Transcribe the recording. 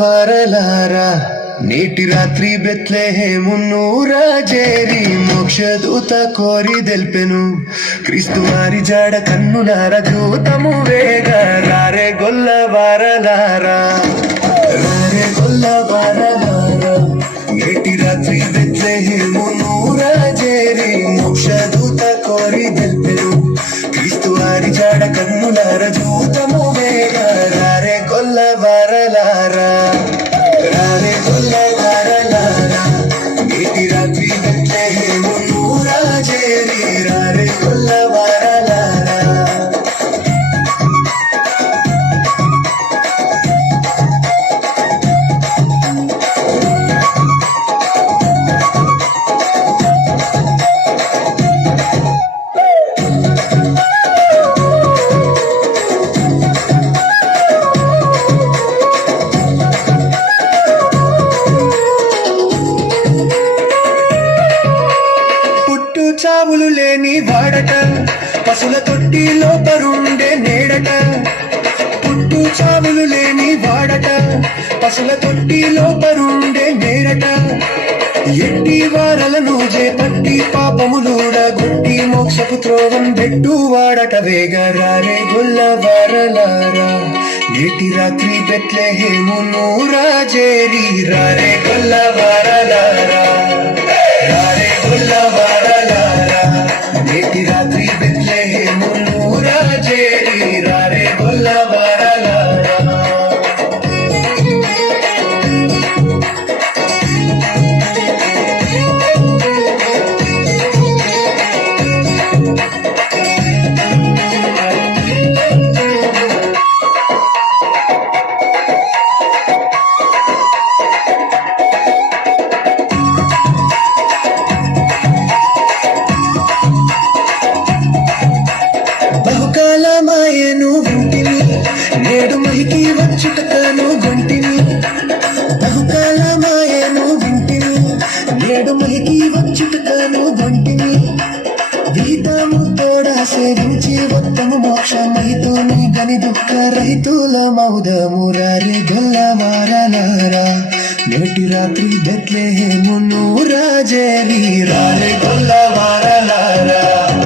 వారలారా నేటి రాత్రి బెత్లెహేమున్నూరా చేరి మోక్షదూత కోరి తెల్పెను క్రీస్తు వారి జాడ కన్నులార చూతము వేగ రారే గొల్ల వారలారా రారే గొల్ల వారలారా నేటి రాత్రి బెత్లెహేమున్నూరా చేరి మోక్షదూత కోరి తెల్పెను క్రీస్తు వారి జాడ కన్నులార చూతము వేగ రారే గొల్ల వారలారా రారే గొల్ల వారలారా నేటి రాత్రి బెత్లెహేమున్నూరా చేరి రారే గొల్ల వారలారా చావులు లేని వాడట పశుల తొట్టిలో పరుండే నేడట పుట్టు చావులు లేని వాడట పశుల తొట్టిలో పరుండే నేడట ఎట్టి వారలను చేపట్టి పాపములుడ గుట్టి మోక్షపు త్రోవం పెట్టు వాడట వేగరారే గొల్ల వారలారా నేటి రాత్రి బెత్లెహేమున్నూరా చేరి రారే గొల్ల వారలారా రారే గొల్ల వారలారా నేటి రాత్రి బెత్లెహేమున్నూరా చేరి రారే గొల్ల వారలారా బహుకాలమాయను వింటిని నేడు మహికి వచ్చుటకను గొంటిని బహుకాలమాయను వింటిని నేడు మహికి వచ్చుటకను గొంటిని గీతము తోడా సేవించి వత్తము మోక్షమహితోని గని దుఃఖ రహితుల మౌదము రారే గొల్ల వారలారా నేటి రాత్రి బెత్లెహేమున్నూరా చేరి రారే గొల్ల వారలారా